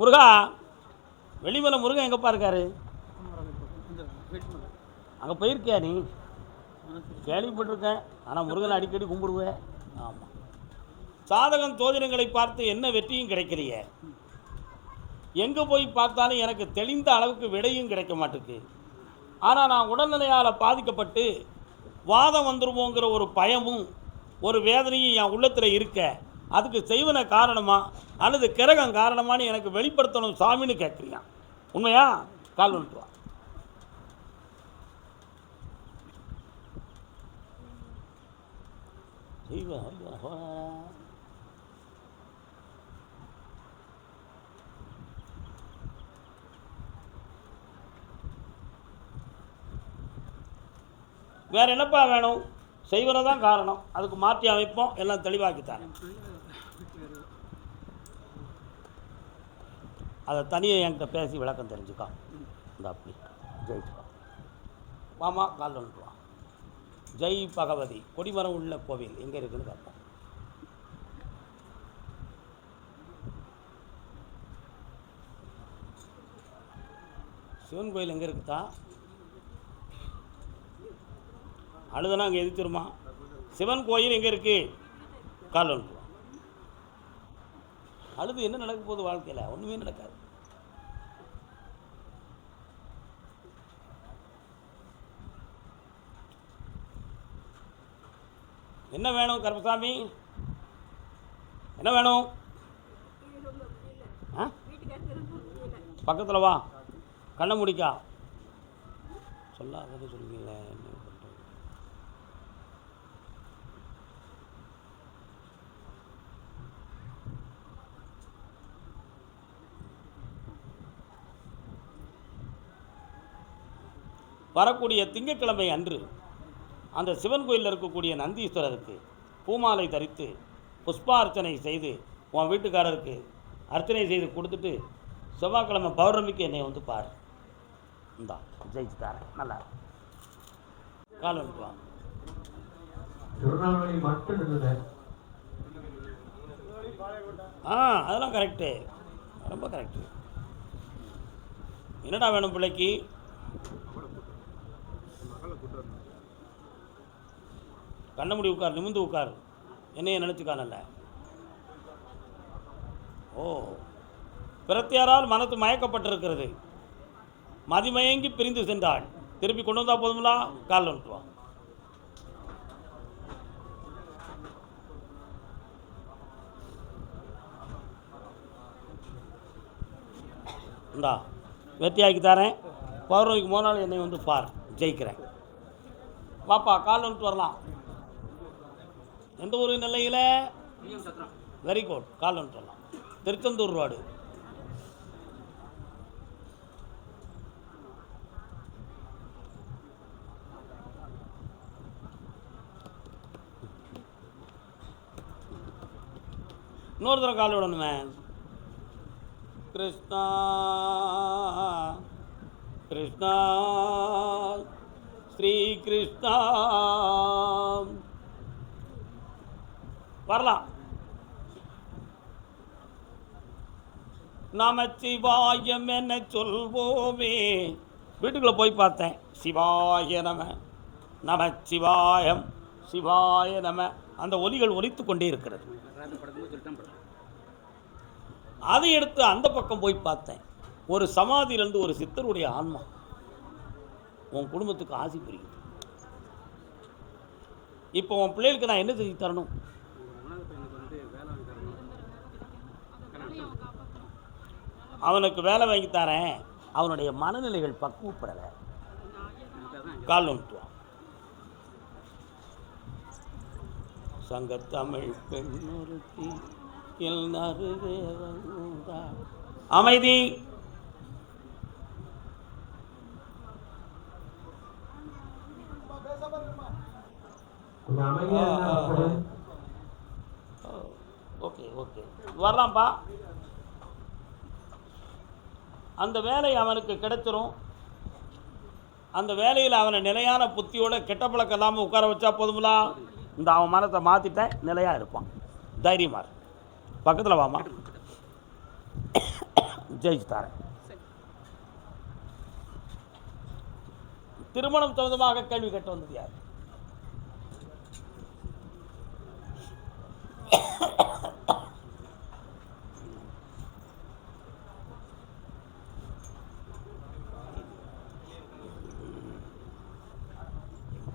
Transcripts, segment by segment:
முருகா, வெளிமலை முருகன் எங்கப்பா இருக்காரு? அங்கே போயிருக்கியா நீ? கேள்விப்பட்டிருக்கேன். ஆனால் முருகனை அடிக்கடி கும்பிடுவேன். ஆமாம். சாதகம் ஜோதிடங்களை பார்த்து என்ன வெற்றியும் கிடைக்கலையே. எங்கே போய் பார்த்தாலும் எனக்கு தெளிந்த அளவுக்கு விடையும் கிடைக்க மாட்டேங்குது. ஆனால் நான் உடல்நிலையால் பாதிக்கப்பட்டு வாதம் வந்துருமோங்கிற ஒரு பயமும் ஒரு வேதனையும் என் உள்ளத்தில் இருக்க, அதுக்கு செய்வன காரணமா அல்லது கிரகம் காரணமானு எனக்கு வெளிப்படுத்தணும் சாமின்னு கேட்குறியான். உண்மையா? கால் வந்துட்டு வா. வேற என்னப்பா வேணும்? செய்வன தான் காரணம். அதுக்கு மாற்றி அமைப்போம், எல்லாம் தெளிவாக்கித்தாங்க. அதை தனியாக என்கிட்ட பேசி விளக்கம் தெரிஞ்சுக்கா. இந்த அப்படி ஜெயிச்சுக்கா. வாமா, கால் வந்துட்டு வா. ஜெய் பகவதி. கொடிமரம் உள்ள கோவில் எங்கே இருக்குன்னு கேட்போம். சிவன் கோயில் எங்கே இருக்குதா? அழுதுனா அங்கே எதிர்த்துருமா? சிவன் கோயில் எங்கே இருக்கு? கால் வந்துட்டு வா. அழுது என்ன நடக்க போகுது? வாழ்க்கையில் ஒன்றுமே நடக்காது. என்ன வேணும் கருப்பசாமி? என்ன வேணும்? பக்கத்தில் வா, கண்ணை முடிக்கா. சொல்லாத சொல்லுவீங்களே. என்ன பண்ணுறது? வரக்கூடிய திங்கட்கிழமை அன்று அந்த சிவன் கோயிலில் இருக்கக்கூடிய நந்தீஸ்வரருக்கு பூமாலை தரித்து புஷ்பார்ச்சனை செய்து உன் வீட்டுக்காரருக்கு அர்ச்சனை செய்து கொடுத்துட்டு செவ்வாய்க்கிழமை பௌர்ணமிக்கு என்னை வந்து பாரு. இந்தா ஜெயிச்சு தாரேன். நல்லா கால் வந்துட்டு வா. அதெல்லாம் கரெக்டு, ரொம்ப கரெக்டு. என்னடா வேணும் பிள்ளைக்கு? கண்ண முடி உட்கார், நிமிந்து உட்கார். என்னைய நினச்சிக்கானல்ல. ஓ, பிரத்தியாரால் மனத்து மயக்கப்பட்டிருக்கிறது. மதிமயங்கி பிரிந்து சென்றாள். திருப்பி கொண்டு வந்தா போதுங்களா? காலில் வந்துட்டு வா. இந்தா வெற்றியாக்கி தரேன். பௌர்ணமிக்கு 3 நாள் என்னை வந்து பார், ஜெயிக்கிறேன். வாப்பா, கால் வந்துட்டு வரலாம். எந்த ஊர்? நெல்லையில். Very good. கால் வந்துட்டு வரலாம். திருச்செந்தூர் ரோடு. இன்னொரு தடவை கால் விடணுமே. கிருஷ்ணா கிருஷ்ணா ஸ்ரீ கிருஷ்ணா. வரலாம். நமச்சிவாயம் என்ன சொல்வோமே. வீட்டுக்குள்ளே போய் பார்த்தேன். சிவாய நம, நமச்சிவாயம், சிவாய நம. அந்த ஒலிகள் ஒலித்து கொண்டே இருக்கிறது. அதை எடுத்து அந்த பக்கம் போய் பார்த்தேன். ஒரு சமாதியிலிருந்து ஒரு சித்தருடைய ஆன்மா உன் குடும்பத்துக்கு ஆசி புரியுது. இப்போ உன் பிள்ளைகளுக்கு நான் என்ன செஞ்சு தரணும்? அவனுக்கு வேலை வாங்கி தரேன். அவனுடைய மனநிலைகள் பக்குவப்படலை. கால் வந்துட்டுவான். சங்கத்தமிழ் பெண்ணொருத்தி அமைதி. ஓகே ஓகே, வரலாம்ப்பா. அந்த வேலை அவனுக்கு கிடைச்சிரும். அந்த வேலையில் அவனை நிலையான புத்தியோட கெட்ட பழக்கம் இல்லாமல் உட்கார வச்சா போதுங்களா? இந்த அவன் மனத்தை மாற்றிட்டேன், நிலையாக இருப்பான். தைரியமாக பக்கத்தில் வாமா. ஜெயிச்சு தரேன். திருமணம் சம்பந்தமாக கேள்வி கேட்டு வந்தது யார்?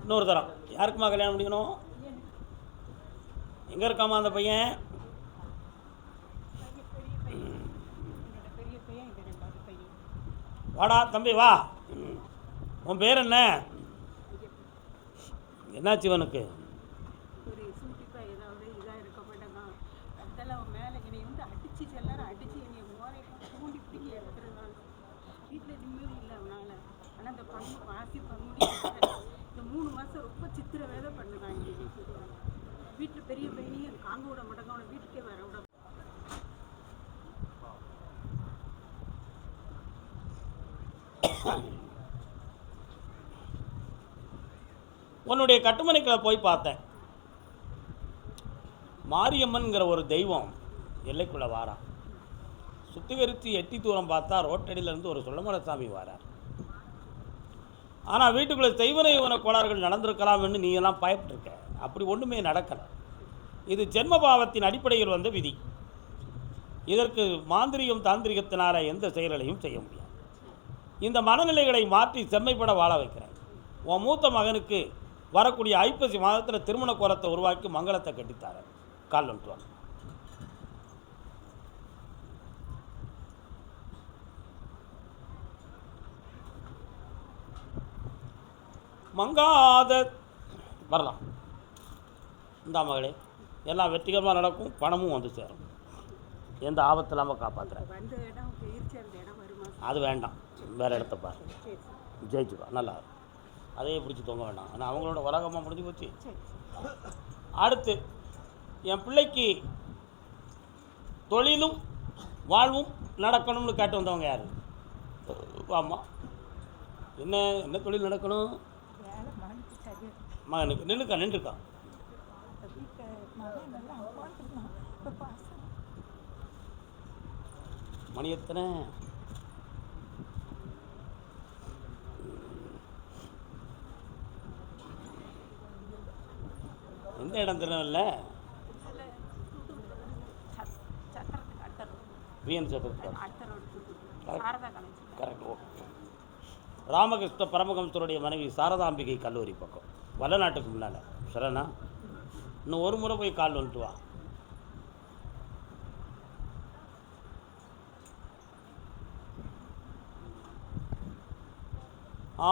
இன்னொரு தரம் யாருக்குமா கல்யாணம் முடிக்கணும்? எங்கே இருக்காமா அந்த பையன்? வாடா தம்பி வா. உன் பேர் என்ன? என்னாச்சு இவனுக்கு? வீட்டில் பெரிய பையனையும் காங்க விட மாட்டாங்க, அவனை வீட்டுக்கே வர விட. உன்னுடைய கட்டுமனைக்குள்ள போய் பார்த்தேன். மாரியம்மன்கிற ஒரு தெய்வம் எல்லைக்குள்ளே வாரான். சுத்திகரித்து எட்டி தூரம் பார்த்தா ரோட்டடியிலேருந்து ஒரு சுள்ளமலசாமி வாரார். ஆனால் வீட்டுக்குள்ளே செய்வனை இவன கோளாறுகள் நடந்திருக்கலாம்னு நீ எல்லாம் பயப்பட்டிருக்க. அப்படி ஒன்றுமே நடக்கலை. இது ஜென்மபாவத்தின் அடிப்படையில் வந்த விதி. இதற்கு மாந்திரிகம் தாந்திரிகத்தினால எந்த செயல்களையும் செய்ய முடியாது. இந்த மனநிலைகளை மாற்றி செம்மைப்பட வாழ வைக்கிறேன். உன் மூத்த மகனுக்கு வரக்கூடிய ஐப்பசி மாதத்தில் திருமண கோலத்தை உருவாக்கி மங்களத்தை கட்டித்தார. கால் வந்துட்டு மங்காத வரலாம். இந்த மகளே எல்லாம் வெற்றிகரமாக நடக்கும், பணமும் வந்து சேரும். எந்த ஆபத்து இல்லாமல் காப்பாற்றுறேன். அது வேண்டாம், வேறு இடத்த பாரு. ஜெயிச்சுக்கோ, நல்லா அதையே பிடிச்சி தொங்க வேண்டாம். ஆனால் அவங்களோட உலகமாக முடிஞ்சு போச்சு. அடுத்து என் பிள்ளைக்கு தொழிலும் வாழ்வும் நடக்கணும்னு கேட்டு வந்தவங்க யார்? ஆமாம், என்ன என்ன தொழில் நடக்கணும்? மகனுக்கு நின்றுக்கா மணி எத்தனை? எந்த இடம் தெரியல. விஎன் சத்திரத்தில் கரெக்ட். ஓகே. ராமகிருஷ்ண பரமஹம்சருடைய மனைவி சாரதாம்பிகை கல்லூரி பக்கம், வல்லநாட்டுக்கு முன்னால். சரிண்ணா, இன்னும் ஒரு முறை போய் கால் வந்துட்டு வா.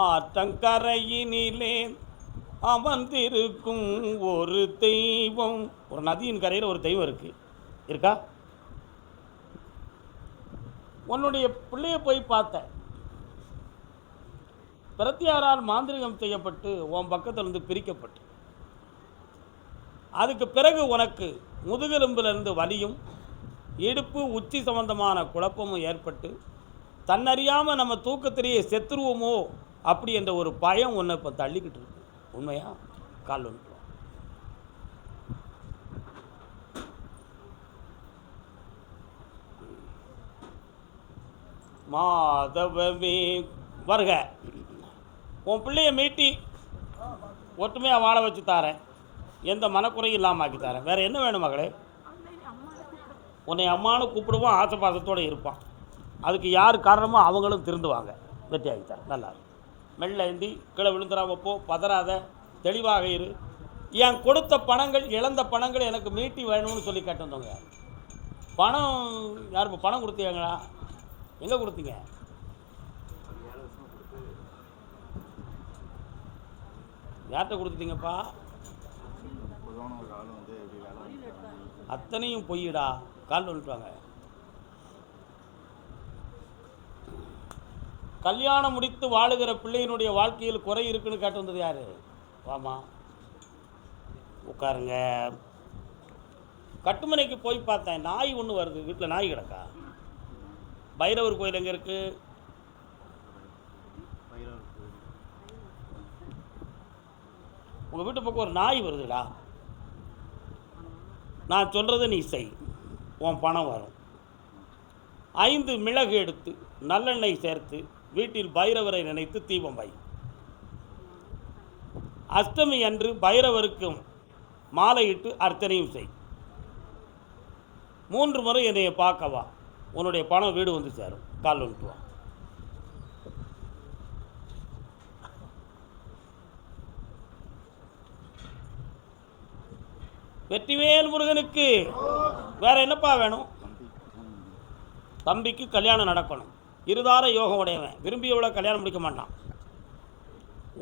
ஆற்றங்கரையினிலே அமர்ந்திருக்கும் ஒரு தெய்வம். ஒரு நதியின் கரையில் ஒரு தெய்வம் இருக்கா? உன்னுடைய பிள்ளைய போய் பார்த்த பிரத்தியாரால் மாந்திரிகம் செய்யப்பட்டு உன் பக்கத்திலிருந்து பிரிக்கப்பட்டு, அதுக்கு பிறகு உனக்கு முதுகெலும்பிலிருந்து வலியும் இடுப்பு உச்சி சம்பந்தமான குழப்பமும் ஏற்பட்டு தன்னறியாமல் நம்ம தூக்கத்திலேயே செத்துருவோமோ அப்படி என்ற ஒரு பயம் உன்னை இப்போ தள்ளிக்கிட்டு இருக்கு. உண்மையா? கால் ஒன்று மாதவமே வருக. உன் பிள்ளைய மீட்டி ஒற்றுமையாக வாழ வச்சு தாரேன். எந்த மனக்குறையும் இல்லாமல் ஆக்கி தாரேன். வேறு என்ன வேணும் மகளே? உன்னை அம்மானு கூப்பிடுவோம், ஆசை பாசத்தோடு இருப்பான். அதுக்கு யார் காரணமோ அவங்களும் திருந்துவாங்க. வெற்றி ஆகித்தார். நல்லா மெல்ல ஏந்தி கீழே விழுந்துடாம போ, பதறாத, தெளிவாக இரு. என் கொடுத்த பணங்கள், இழந்த பணங்கள் எனக்கு மீட்டி வேணும்னு சொல்லி கேட்டு வந்தவங்க யார்? பணம் யார்? இப்போ பணம் கொடுத்தீங்களா? எங்கே கொடுத்தீங்க? யார்கிட்ட கொடுத்துட்டீங்கப்பா? அத்தனையும் பொய்யிடா. கால் வந்துட்டாங்க. கல்யாணம் முடித்து வாழுகிற பிள்ளையினுடைய வாழ்க்கையில் குறை இருக்குன்னு கேட்டு வந்தது யாரு? வாமா உட்காருங்க. கட்டுமனைக்கு போய் பார்த்தேன், நாய் ஒன்று வருது. வீட்டில் நாய் கிடக்கா? பைரவர் கோயில் எங்கே இருக்கு? உங்கள் வீட்டு பக்கம் ஒரு நாய் வருதுடா. நான் சொல்கிறத நீ செய், உன் பணம் வரும். 5 மிளகு எடுத்து நல்லெண்ணெய் சேர்த்து வீட்டில் பைரவரை நினைத்து தீபம் வை. அஷ்டமி அன்று பைரவருக்கு மாலையிட்டு அர்ச்சனையும் செய். 3 முறை என்னைய பார்க்கவா, உன்னுடைய பணம் வீடு வந்து சேரும். கால் வந்துட்டு வா. வெற்றிவேல் முருகனுக்கு. வேற என்னப்பா வேணும்? தம்பிக்கு கல்யாணம் நடக்கணும். இருதார யோகம் உடையவன், விரும்பியவளை கல்யாணம் முடிக்க மாட்டான்.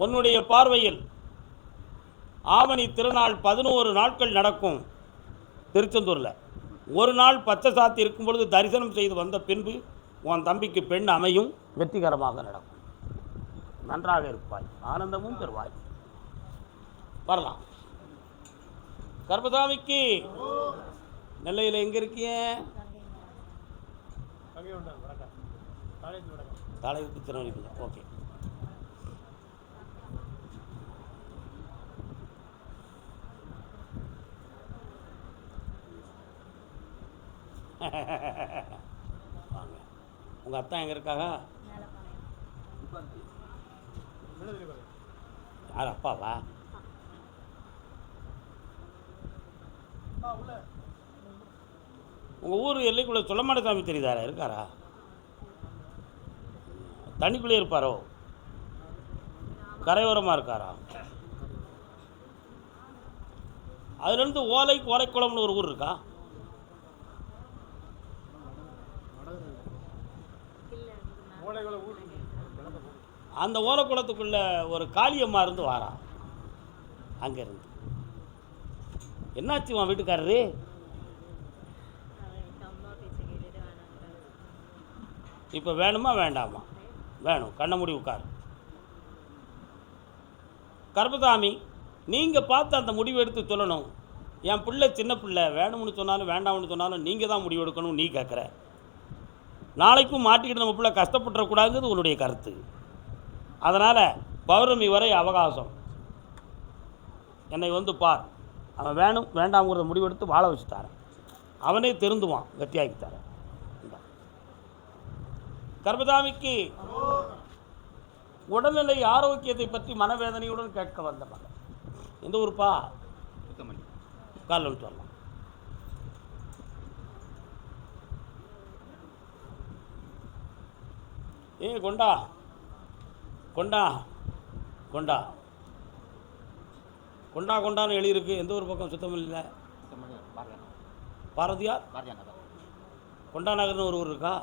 உன்னுடைய பார்வையில் ஆவணி திருநாள் 11 நாட்கள் நடக்கும் திருச்செந்தூரில். ஒரு நாள் பச்சை சாத்தி இருக்கும் பொழுது தரிசனம் செய்து வந்த பின்பு உன் தம்பிக்கு பெண் அமையும், வெற்றிகரமாக நடக்கும். நன்றாக இருப்பாய், ஆனந்தமும் பெறுவாய். வரலாம். கர்பசாமிக்கு நெல்லையில் எங்கே இருக்கீங்க? தாளையத்து திருநெல்வேலி. ஓகே. வாங்க. உங்கள் அத்தா எங்கே இருக்காங்க? யார் அப்பாவா? உங்கள் ஊர் எல்லைக்குள்ளே சொல்லமாடசாமி தெரியுதாரா? இருக்காரா? தண்ணிக்குள்ளே இருப்பாரோ? கரையோரமாக இருக்காரா? அதுலேருந்து ஓலைக்குளம்னு ஒரு ஊர் இருக்கா? அந்த ஓலைக்குளத்துக்குள்ள ஒரு காளியம்மா இருந்து வாரா. அங்கேருந்து என்னாச்சு உன் வீட்டுக்காரரு? இப்போ வேணுமா வேண்டாமா? வேணும். கண்ண மூடி உட்காரு. கர்பசாமி, நீங்கள் பார்த்து அந்த முடிவு எடுத்து சொல்லணும். என் பிள்ளை சின்ன பிள்ளை, வேணும்னு சொன்னாலும் வேண்டாம்னு சொன்னாலும் நீங்கள் தான் முடிவு எடுக்கணும். நீ கேட்குற. நாளைக்கும் மாட்டிக்கிட்டு நம்ம பிள்ளை கஷ்டப்பட்டுறக்கூடாதுங்கிறது உன்னுடைய கருத்து. அதனால் பௌர்ணமி வரை அவகாசம். என்னை வந்து பார். அவன் வேணும் வேண்டாம்ங்கிறத முடிவெடுத்து வாழ வச்சு தரேன். அவனே திருந்துவான், கத்தியாக்கி தரேன். கர்பசாமிக்கு உடல்நிலை ஆரோக்கியத்தை பற்றி மனவேதனையுடன் கேட்க வந்த மகன். எந்த ஊருப்பா? கால் வந்துட்டு வரலாம். கொண்டா கொண்டா கொண்டா கொண்டா கொண்டான்னு எழுதியிருக்கு. எந்த ஒரு பக்கம் சுத்தம் இல்லை. பாரதியார் கொண்டா நகர்னு ஒரு ஊர் இருக்கா?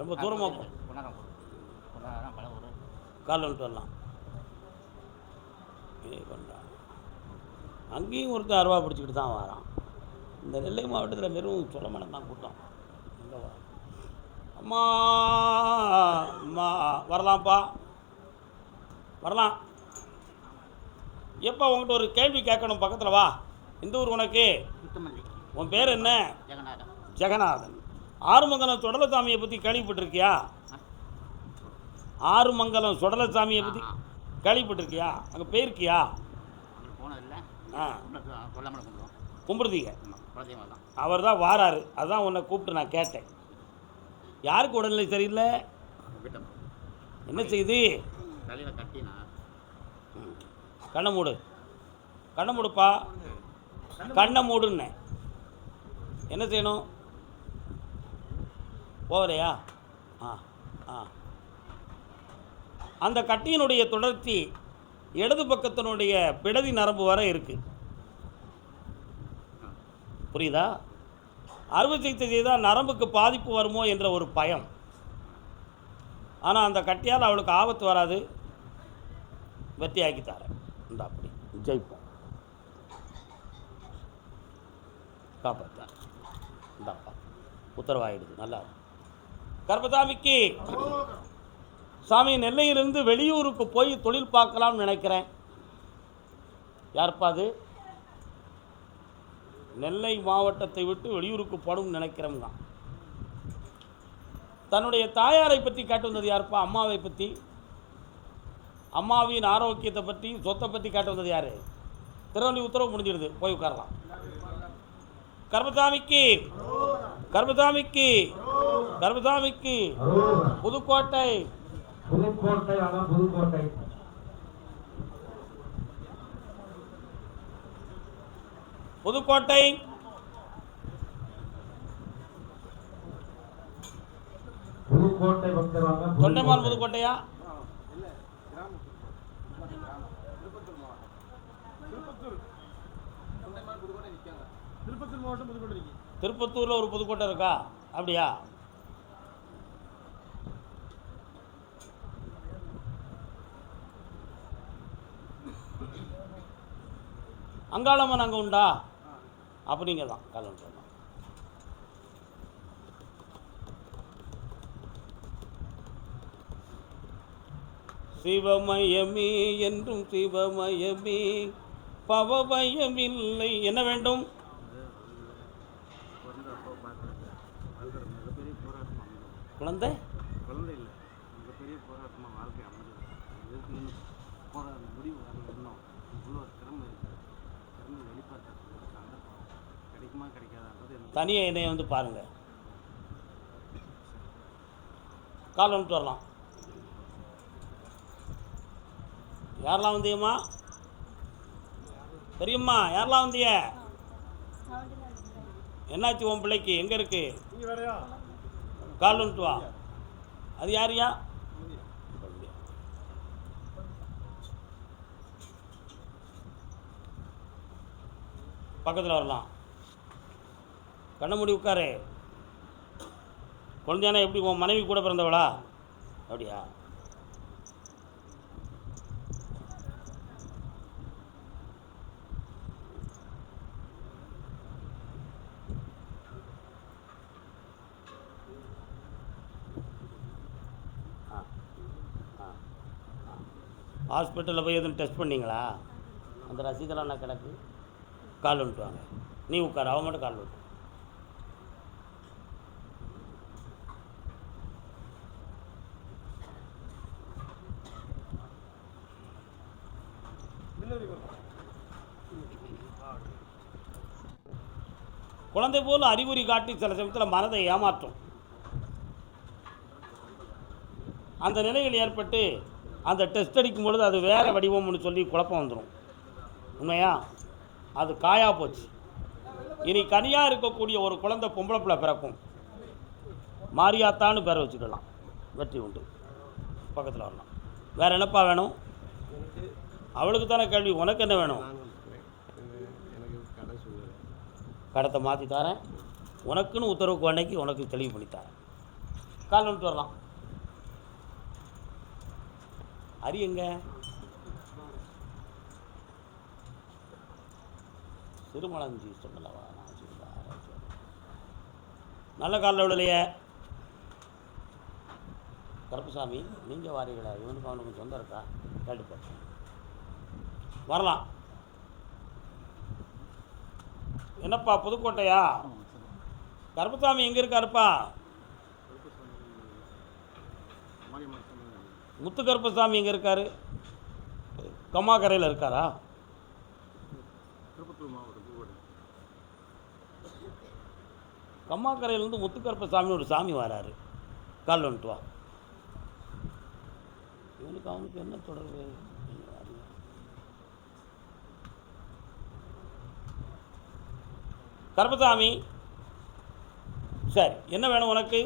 ரொம்ப தூரமாக கால் வந்துட்டு வரலாம். கொண்டா அங்கேயும் ஒருத்தர் அருவா பிடிச்சிக்கிட்டு தான் வரான். இந்த நெல்லை மாவட்டத்தில் வெறும் சொல்லமனம் தான் கூட்டம். எங்கே வரான்? அம்மா அம்மா வரலாம்ப்பா, வரலாம். எப்போ உங்கள்கிட்ட ஒரு கேள்வி கேட்கணும், பக்கத்தில் வா. எந்த ஊர் உனக்கு? உன் பேர் என்ன? ஜெகநாதன். ஆறுமங்கலம் சுடலசாமியை பற்றி கேள்விப்பட்டிருக்கியா? ஆறுமங்கலம் சுடலசாமியை பற்றி கேள்விப்பட்டிருக்கியா? அங்கே போயிருக்கியா? கும்பிடுதீங்க. அவர் தான் வாராரு. அதுதான் உன்னை கூப்பிட்டு நான் கேட்டேன். யாருக்கு உடல்நிலை சரியில்லை? என்ன செய்யுது? கண்ணை மூடு, கண்ணை மூடுப்பா, கண்ணை மூடுன்னு. என்ன செய்யணும்? போகலையா? அந்த கட்டியினுடைய தொடர்ச்சி இடது பக்கத்தினுடைய பிடதி நரம்பு வரை இருக்குது. புரியுதா? அறுவை சிகிச்சை செய்தால் நரம்புக்கு பாதிப்பு வருமோ என்ற ஒரு பயம். ஆனால் அந்த கட்டியால் அவளுக்கு ஆபத்து வராது. வெற்றியாக்கி தரேன். இந்த அப்படி ஜெயிப்போம், காப்பாற்ற. இந்தாப்பா உத்தரவாயிடுது. நல்லா கர்பசாமிக்கு. சாமி, நெல்லையிலிருந்து வெளியூருக்கு போய் தொழில் பார்க்கலாம்னு நினைக்கிறேன். யாருப்பா அது? நெல்லை மாவட்டத்தை விட்டு வெளியூருக்கு போகணும்னு நினைக்கிறவங்க. தன்னுடைய தாயாரை பற்றி கேட்டு வந்தது யாருப்பா? அம்மாவை பற்றி, அம்மாவின் ஆரோக்கியத்தை பற்றி, சொத்தை பற்றி கேட்டு வந்தது யார்? திருவள்ளி உத்தரவு முடிஞ்சிடுது, போய் உட்காரலாம். கர்பசாமிக்கு, கர்பசாமிக்கு கருப்பசாமிக்கு அரோகரா. புதுக்கோட்டை. புதுக்கோட்டை அதான் புதுக்கோட்டை. புதுக்கோட்டை. புதுக்கோட்டை பக்தர் வாங்க. தொண்டைமான் புதுக்கோட்டையா? திருப்பத்தூர்ல ஒரு புதுக்கோட்டை இருக்கா? அப்படியா? அங்காளம்மன் அங்கே உண்டா? அப்படிங்க தான் கலந்து சொல்லலாம். சிவமயமே என்றும் சிவமயமே பவமயமில்லை. என்ன வேண்டும்? குழந்தை குழந்தை இல்லை, மிகப்பெரிய போராட்டமாக வாழ்க்கை அமைஞ்சது. போராட முடிவு வரணும். இவ்வளோ திறமை இருக்குது, திறமை வெளிப்பாட்டுறதுக்கு சந்தர்ப்பம் கிடைக்குமா கிடைக்காதான்றது தனியாக என்னைய வந்து பாருங்க. கால் வந்துட்டு வரலாம். யாரெல்லாம் வந்தீங்கம்மா? பெரியம்மா யாரெல்லாம் வந்தீங்க? என்னாச்சு உன் பிள்ளைக்கு? எங்கே இருக்கு? கால் வந்துட்டு வா. அது யாரையா? பக்கத்தில் வரலாம். கண்ண மூடி உட்காரு. குழந்தையானா எப்படி? உன் மனைவி கூட பிறந்தவளா? அப்படியா? ஹாஸ்பிட்டலில் போய் எதுவும் டெஸ்ட் பண்ணிங்களா? அந்த ரசீதெல்லாம் நான் கிடக்கு. கால் வந்துட்டு வாங்க. நீ உட்கார், அவன் மட்டும் கால் விட்டு. குழந்தை போல் அறிகுறி காட்டி சில சமயத்தில் மனதை ஏமாற்றும். அந்த நிலையில் ஏற்பட்டு அந்த டெஸ்ட் அடிக்கும் பொழுது அது வேறு வடிவம்னு சொல்லி குழப்பம் வந்துடும். உண்மையா? அது காயா போச்சு. இனி கனியாக இருக்கக்கூடிய ஒரு குழந்தை பொம்பளை பிள்ளை பிறக்கும். மாரியாத்தான்னு பேரை வச்சுக்கலாம். வெற்றி உண்டு. பக்கத்தில் வரலாம். வேறு என்னப்பா வேணும்? அவளுக்கு தானே கேள்வி. உனக்கு என்ன வேணும்? எனக்கு கடை சொல்லுவேன். கடத்தை மாற்றி தரேன். உனக்குன்னு உத்தரவுக்கு அன்னைக்கு உனக்கு தெளிவு பண்ணி தரேன். கால் வந்துட்டு வரலாம். அரி எங்க? திருமலஞ்சி சொல்லவா? நான் சொல்ல நல்ல காலில் விடலையே. கருப்பசாமி நீங்கள் வாரீங்களா? இவனுக்கு அவனுக்கு சொந்தம் இருக்கா? கேட்டுப்பேன். வரலாம். என்னப்பா புதுக்கோட்டையா? கருப்பசாமி எங்கே இருக்காருப்பா? முத்து கருப்பசாமி எங்கே இருக்காரு? கம்மாக்கரையில் இருக்காரா? திருப்பத்தூர் மாவட்டம் கம்மாக்கரையிலேருந்து முத்து கருப்பசாமி ஒரு சாமி வராரு. கால் வந்துட்டு வா. இவனுக்கு அவனுக்கு என்ன தொடர்பு? கருப்பசாமி சரி, என்ன வேணும் உனக்கு?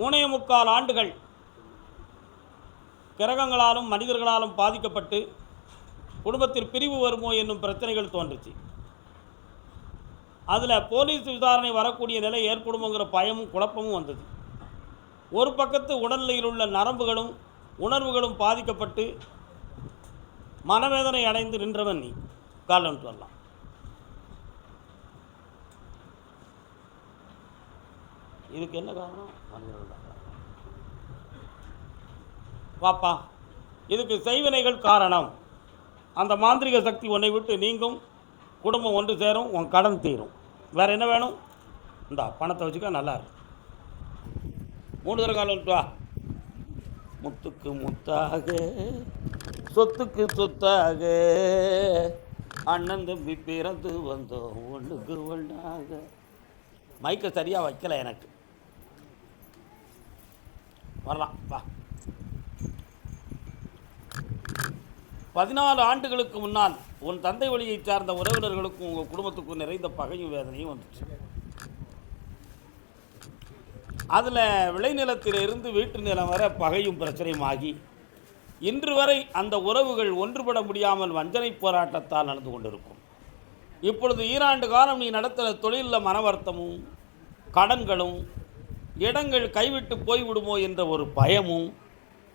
மூணே முக்கால் ஆண்டுகள் கிரகங்களாலும் மனிதர்களாலும் பாதிக்கப்பட்டு குடும்பத்தில் பிரிவு வருமோ என்னும் பிரச்சனைகள் தோன்றுச்சு. அதில் போலீஸ் விசாரணை வரக்கூடிய நிலை ஏற்படுமோங்கிற பயமும் குழப்பமும் வந்தது. ஒரு பக்கத்து உடல்நிலையில் உள்ள நரம்புகளும் உணர்வுகளும் பாதிக்கப்பட்டு மனவேதனை அடைந்து நின்றவன் நீ. காலம் சொல்லலாம். இதுக்கு என்ன காரணம்? மனிதர்கள் தான் காரணம். வாப்பா, இதுக்கு செய்வினைகள் காரணம். அந்த மாந்திரிக சக்தி உன்னை விட்டு நீங்கும், குடும்பம் ஒன்று சேரும், உன் கடன் தீரும். வேறு என்ன வேணும்? இந்தா பணத்தை வச்சுக்க, நல்லா இருக்கும். 3 தடவை கால் வந்துட்டு வா. முத்துக்கு முத்தாக சொத்துக்கு சொத்தாக அண்ணன் தம்பி பிறந்து வந்தோம் ஒன்றுக்கு ஒன்றாக. மைக்கை சரியாக வைக்கல எனக்கு. வரலாம் வா. 14 ஆண்டுகளுக்கு முன்னால் உன் தந்தை வழியை சார்ந்த உறவினர்களுக்கும் உங்கள் குடும்பத்துக்கும் நிறைந்த பகையும் வேதனையும் வந்துச்சு. அதில் விளைநிலத்திலிருந்து வீட்டு நிலம் வர பகையும் பிரச்சனையும் ஆகி இன்று வரை அந்த உறவுகள் ஒன்றுபட முடியாமல் வஞ்சனை போராட்டத்தால் நடந்து கொண்டிருக்கும். இப்பொழுது ஈராண்டு காலம் நீ நடத்துகிற தொழிலில் மன வருத்தமும் கடன்களும் இடங்கள் கைவிட்டு போய்விடுமோ என்ற ஒரு பயமும்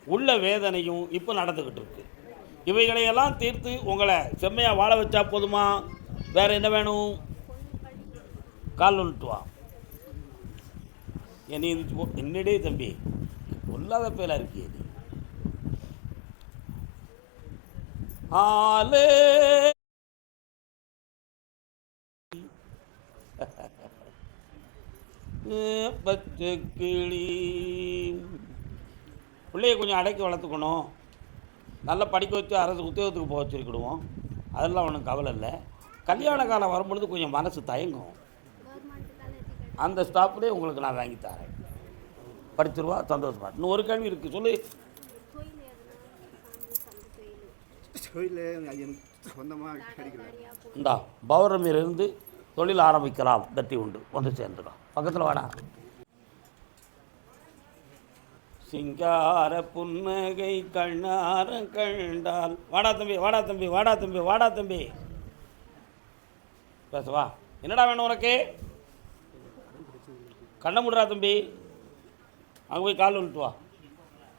உள்ள வேதனையும் இப்போ நடந்துக்கிட்டு இருக்கு. இவைகளையெல்லாம் தீர்த்து உங்களை செம்மையாக வாழ வச்சா போதுமா? வேறு என்ன வேணும்? கால் வந்துட்டு வா. என்னை என்னடே தம்பி பொல்லாத பேலா இருக்கியே நீ. ஆலே பச்சை கிளி. பிள்ளைய கொஞ்சம் அடக்கி வளர்த்துக்கணும். நல்லா படிக்க வச்சு அரசு உத்தியோகத்துக்கு போக வச்சுருக்கிடுவோம். அதெல்லாம் ஒன்றும் கவலை இல்லை. கல்யாண காலம் வரும்பொழுது கொஞ்சம் மனசு தயங்கும். அந்த ஸ்டாப்லேயே உங்களுக்கு நான் வாங்கி தரேன். படிச்சிருவா சந்தோஷமா. இன்னும் ஒரு கேள்வி இருக்குது, சொல்லு. இந்தா பௌர்ணமியிலிருந்து தொழில் ஆரம்பிக்கலாம். தட்டி உண்டு வந்து சேர்ந்துடும். பக்கத்தில் வாடா. சிங்கார புன்னகை கண்ணார கண்டால். வாடா தம்பி வாடா தம்பி வாடா தம்பி வாடா தம்பி. பேசவா. என்னடா வேணும் உனக்கு? கண்ணை முடுறா தம்பி. அங்கே போய் கால் வந்துட்டு வா.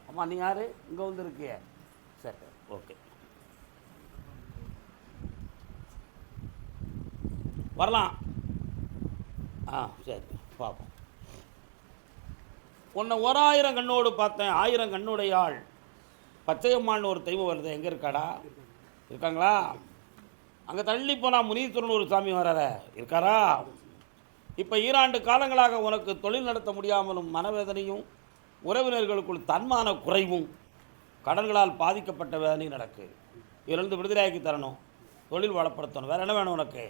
அம்மா நீ யார்? இங்கே வந்து இருக்கிய? சரி ஓகே. வரலாம். சரி பார்ப்போம். உன்னை 1000 கண்ணோடு பார்த்தேன். 1000 கண்ணுடைய ஆள் பச்சையம்மான்னு ஒரு தெய்வம் வருது. எங்கே இருக்காடா? இருக்காங்களா? அங்கே தள்ளி போனால் முனீஸ்வரன் ஒரு சாமி வரார இருக்காரா? இப்போ ஈராண்டு காலங்களாக உனக்கு தொழில் நடத்த முடியாமலும் மனவேதனையும் உறவினர்களுக்குள் தன்மான குறைவும் கடன்களால் பாதிக்கப்பட்ட வேதனையும் நடக்கு. இதிலிருந்து விடுதலையாக்கி தரணும். தொழில் வளப்படுத்தணும். வேறு என்ன வேணும் உனக்கு?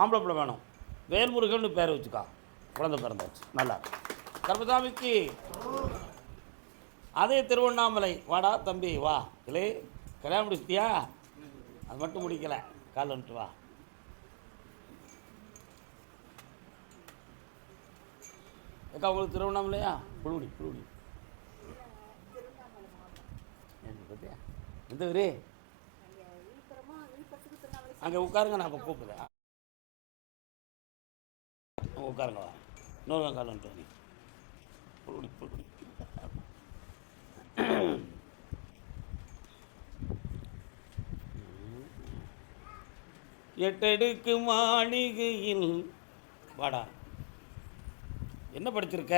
ஆம்பளை பிள்ளை வேணும். வேல்முருகன் பேர் வச்சுக்கா. குழந்தை பிறந்தாச்சு. நல்லா கர்மசாமிக்கு அதே திருவண்ணாமலை. வாடா தம்பி வா. இல்லை கல்யாணம் முடிச்சிட்டியா? அது மட்டும் முடிக்கலை. கால் வந்துட்டு வா. ஏக்கா உங்களுக்கு திருவண்ணாமலையா? புழுடி புழுடி பார்த்தியா? எந்த ஊரு? அங்கே உட்காருங்க. நான் இப்போ கூப்பிடுறேன். உட்காருங்க வா. இன்னொரு கால் வந்துட்டு நீ புழுடி புழுடி. எட்டடுக்கு மாளிகையில். வாடா. என்ன படிச்சிருக்க?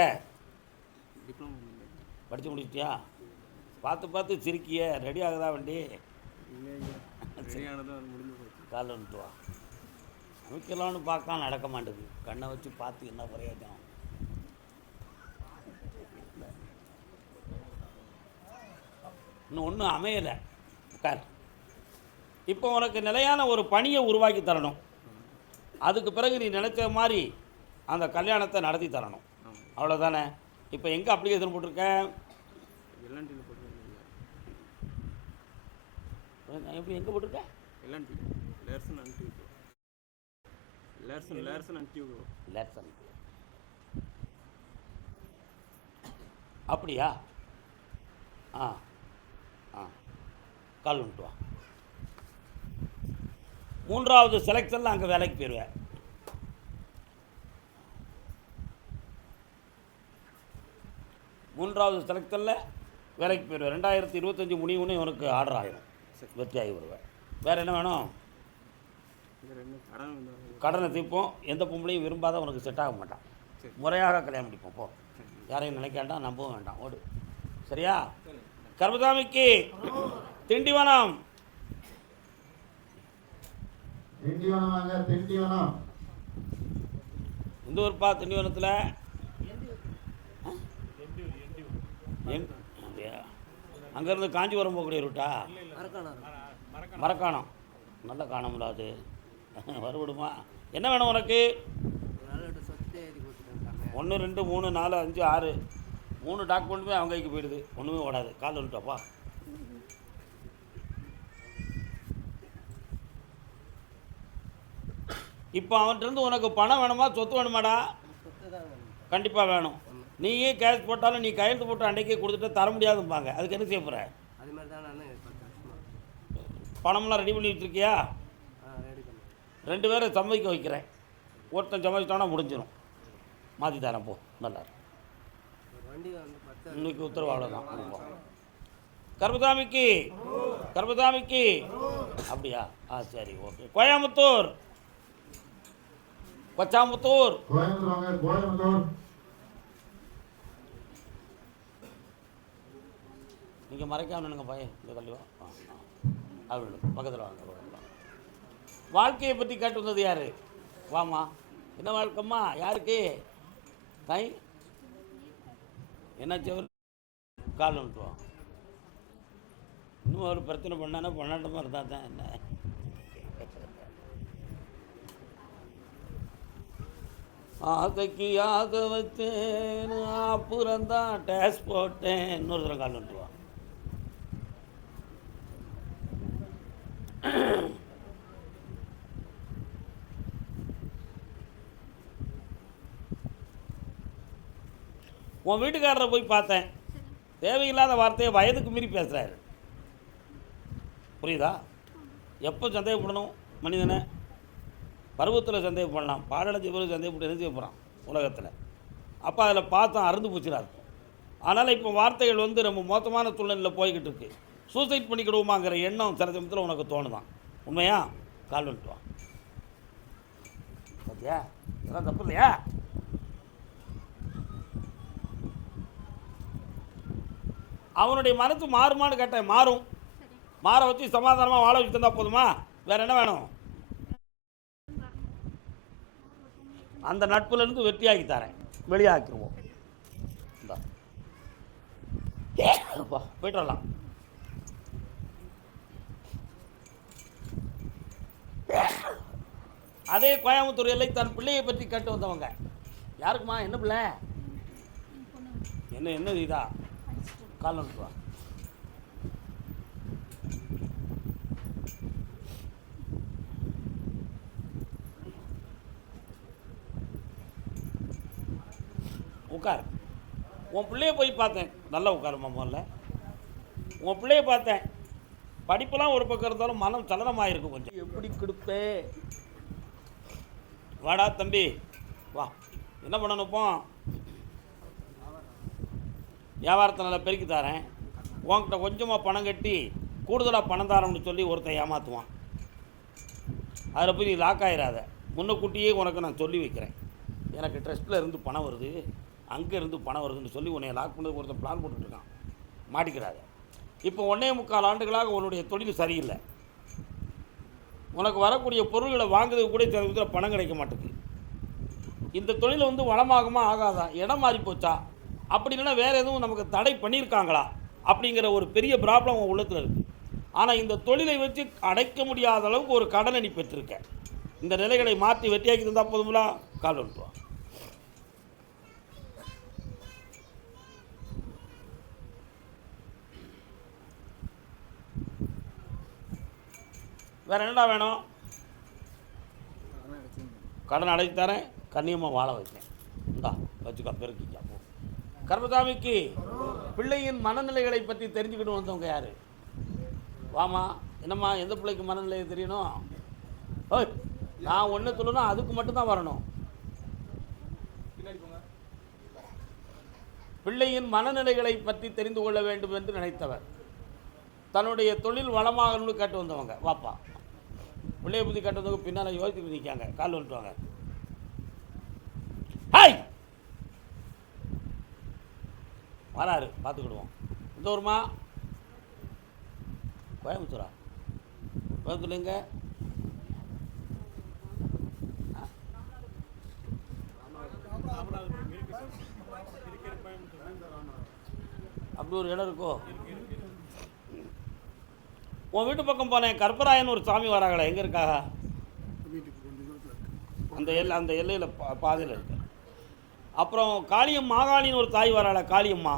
டிப்ளமோ படித்து முடிச்சிட்டியா? பார்த்து பார்த்து சிரிக்கிய. ரெடி ஆகுதா வண்டி? சரியானதான் முடிஞ்சு போச்சு. காலைல வந்துட்டு வா. அமைக்கலாம்னு பார்க்கலாம், நடக்க மாட்டேது. கண்ணை வச்சு பார்த்து என்ன பிரயோஜனம்? இன்னும் ஒன்றும் அமையலை. உட்கார். இப்போ உனக்கு நிலையான ஒரு பணியை உருவாக்கி தரணும். அதுக்கு பிறகு நீ நினச்ச மாதிரி அந்த கல்யாணத்தை நடத்தி தரணும். அவ்வளோதானே? இப்போ எங்கே அப்ளிகேஷன் போட்டிருக்கேன்? எல்என்டியில் போட்டிருக்கேன். எப்படி எங்கே போட்டிருக்கேன்? L and T Larsen and Toubro. Larsen and Toubro. Larsen. அப்படியா? ஆ ஆ கால் வந்துட்டு வா. 3வது செலெக்ஷனில் அங்கே வேலைக்கு போயிடுவேன். மூன்றாவது செலக்ஷனில் வேலைக்கு போயிடுவேன். 2025 முடிவுன்னு உனக்கு ஆர்டர் ஆகிடும். வெற்றியாகி வருவேன். வேறு என்ன வேணும்? கடனை தீர்ப்போம். எந்த பொம்பளையும் விரும்பாத உனக்கு செட் ஆக மாட்டான். முறையாக கல்யாணம் முடிப்போம். போ. யாரையும் நினைக்க வேண்டாம், நம்பவும் வேண்டாம். ஓடு. சரியா? கர்மசாமிக்கு திண்டிவனம். திண்டிவனம் இந்த ஊர்ப்பா. திண்டிவனத்தில் அப்படியா? அங்கேருந்து காஞ்சிபுரம் போகக்கூடிய ரூட்டா? மரக்காணம். நல்ல காணம்ல அது. வருவிடுமா? என்ன வேணும் உனக்கு? 1 2 3 4 5 6 3 டாக்குமெண்ட்டுமே அவங்க கைக்கு போயிடுது. ஒன்றுமே ஓடாது. கால் வந்துட்டாப்பா. இப்போ அவன்கிட்டருந்து உனக்கு பணம் வேணுமா, சொத்து வேணுமாடா? கண்டிப்பாக வேணும். நீயே கேஷ் போட்டாலும் நீ கையெழுத்து போட்டு அன்றைக்கே கொடுத்துட்டு தர முடியாதும்பாங்க. அதுக்கு என்ன செய்ய போகிற? அது மாதிரி தான் நான் பணம்லாம் ரெடி பண்ணி வச்சுருக்கியா? ரெடி பண்ணி 2 பேரை சம்மதிக்க வைக்கிறேன். ஒருத்தன் சம்மதிச்சிட்டானா முடிஞ்சிடும். மாற்றி தரேன் போ. நல்லா வண்டி வந்து 10 இன்னைக்கு உத்தரவு அவ்வளோதான். கர்பதாமிக்கு கர்பதாமிக்கு அப்படியா? சரி, ஓகே. கோயம்புத்தூர் கொச்சாம்புத்தூர் கோயம்புத்தூர். நீங்கள் மறைக்காமனுங்க பையன். இந்த கல்விவா அவள் பக்கத்தில் வாங்க. வாழ்க்கையை பற்றி கேட்டு வந்தது யார்? வாமா. என்ன வாழ்க்கைம்மா? யாருக்கு? தாய் என்னாச்சு? அவர் கால் வந்துட்டுவான். இன்னும் அவர் பிரச்சனை பண்ணானா பண்ணாட்டமாக இருந்தால் தான் என்ன. ஆகைக்கு ஆக வச்சேன், அப்புறம்தான் டேஸ் போட்டேன். இன்னொரு தரம் கால் வந்துட்டுவான். உன் வீட்டுக்காரரை போய் பார்த்தேன். தேவையில்லாத வார்த்தையை வயதுக்கு மீறி பேசுகிறாரு. புரியுதா? எப்போ சந்தேகப்படணும் மனிதனை? பருவத்தில் சந்தேகப்படலாம். பாடடைஞ்ச பிறகு சந்தேகப்பட்டு என்ன செய்ய போகிறான் உலகத்தில்? அப்போ அதில் பார்த்தோம் அருந்து போச்சுனா இருக்கும். அதனால் இப்போ வார்த்தைகள் வந்து ரொம்ப மோசமான சூழ்நிலையில் போய்கிட்டு இருக்கு. சூசைட் பண்ணிக்கிடுவோமாங்கிற எண்ணம் சில சமயத்தில் உனக்கு தோணுதான். உண்மையா? கால் வந்துட்டுவான். பார்த்தியா? இதெல்லாம் தப்பு இல்லையா? அவனுடைய மனசு மாறுமான்னு கேட்டேன். மாறும். மாற வச்சு சமாதானமாக வாழ வச்சு தந்தா போதுமா? வேறு என்ன வேணும்? அந்த நட்புலேருந்து வெற்றியாக்கி தரேன். வெளியாக்கிடுவோம். போயிட்டு வரலாம். அதே கோயம்புத்தூர் எல்லை தன் பிள்ளையை பற்றி கேட்டு வந்தவங்க. யாருக்குமா? என்ன பிள்ளை? என்ன இதா? கால் வந்துட்டு வா. உட்கார். உன் பிள்ளைய போய் பார்த்தேன். நல்லா உட்காருமா. முதல்ல உன் பிள்ளைய பார்த்தேன். படிப்பெல்லாம் ஒரு பக்கம் இருந்தாலும் மனம் சலனமாயிருக்கு கொஞ்சம். எப்படி கொடுப்பே? வாடா தம்பி வா. என்ன பண்ணணும் இப்போ? வியாபாரத்தை நல்லா பெருக்கி தரேன். உன்கிட்ட கொஞ்சமாக பணம் கட்டி கூடுதலாக பணம் தரேன்னு சொல்லி ஒருத்தன் ஏமாற்றுவான். அதில் போய் நீ லாக் ஆகிடாத. முன்னக்கூட்டியே உனக்கு நான் சொல்லி வைக்கிறேன். எனக்கு ட்ரஸ்ட்டில் இருந்து பணம் வருது, அங்கே இருந்து பணம் வருதுன்னு சொல்லி உன்னை லாக் பண்ணது ஒருத்தன் பிளான் போட்டுட்ருக்கான். மாட்டிக்கிறாத. இப்போ 1.25 ஆண்டுகளாக உன்னுடைய தொழில் சரியில்லை. உனக்கு வரக்கூடிய பொருள்களை வாங்குறதுக்கு கூட சில விதத்தில் பணம் கிடைக்க மாட்டேங்குது. இந்த தொழில் வந்து வளமாகுமா ஆகாதா? இடம் மாறி போச்சா? அப்படி இல்லைன்னா வேறு எதுவும் நமக்கு தடை பண்ணியிருக்காங்களா? அப்படிங்கிற ஒரு பெரிய ப்ராப்ளம் உன் உள்ளத்தில் இருக்குது. ஆனால் இந்த தொழிலை வச்சு அடைக்க முடியாத அளவுக்கு ஒரு கடனை நீ பெற்றிருக்க. இந்த நிலைகளை மாற்றி வெட்டியாக்கி தந்தால் போதுங்களா? கால் வந்துட்டு வா. வேறு என்னடா வேணும்? கடன் அடைச்சி தரேன். கண்ணியமாக வாழ வைக்கிறேன். இந்தா வச்சுக்கா, பெருக்கிக்கா போ. கர்மசாமிக்கு பிள்ளையின் மனநிலைகளை பற்றி தெரிஞ்சுக்கிட்டு வந்தவங்க யார்? வாமா. என்னம்மா, எந்த பிள்ளைக்கு மனநிலையை தெரியணும்? ஓய், நான் ஒன்று சொல்லணும், அதுக்கு மட்டும்தான் வரணும். பிள்ளையின் மனநிலைகளை பற்றி தெரிந்து கொள்ள வேண்டும் என்று நினைத்தவர். தன்னுடைய தொழில் வளமாகணும்னு கேட்டு வந்தவங்க. வாப்பா. பிள்ளையை பற்றி கேட்டு வந்தவங்க பின்னால் யோசிச்சுட்டு நிற்காங்க. கால் வந்துட்டுவாங்க. ஹாய் வராரு, பார்த்துக்கிடுவோம். இந்த ஊருமா? கோயம்புத்தூரா? கோயம்புத்தூர் எங்க? அப்படி ஒரு இடம் இருக்கோ? உன் வீட்டு பக்கம் போனேன், கற்பராயன் ஒரு சாமி வராங்களே, எங்கே இருக்காக? அந்த எல்லையில் பாதையில் இருக்கு. அப்புறம் காளியம் மாகாளின்னு ஒரு தாய் வராள, காளியம்மா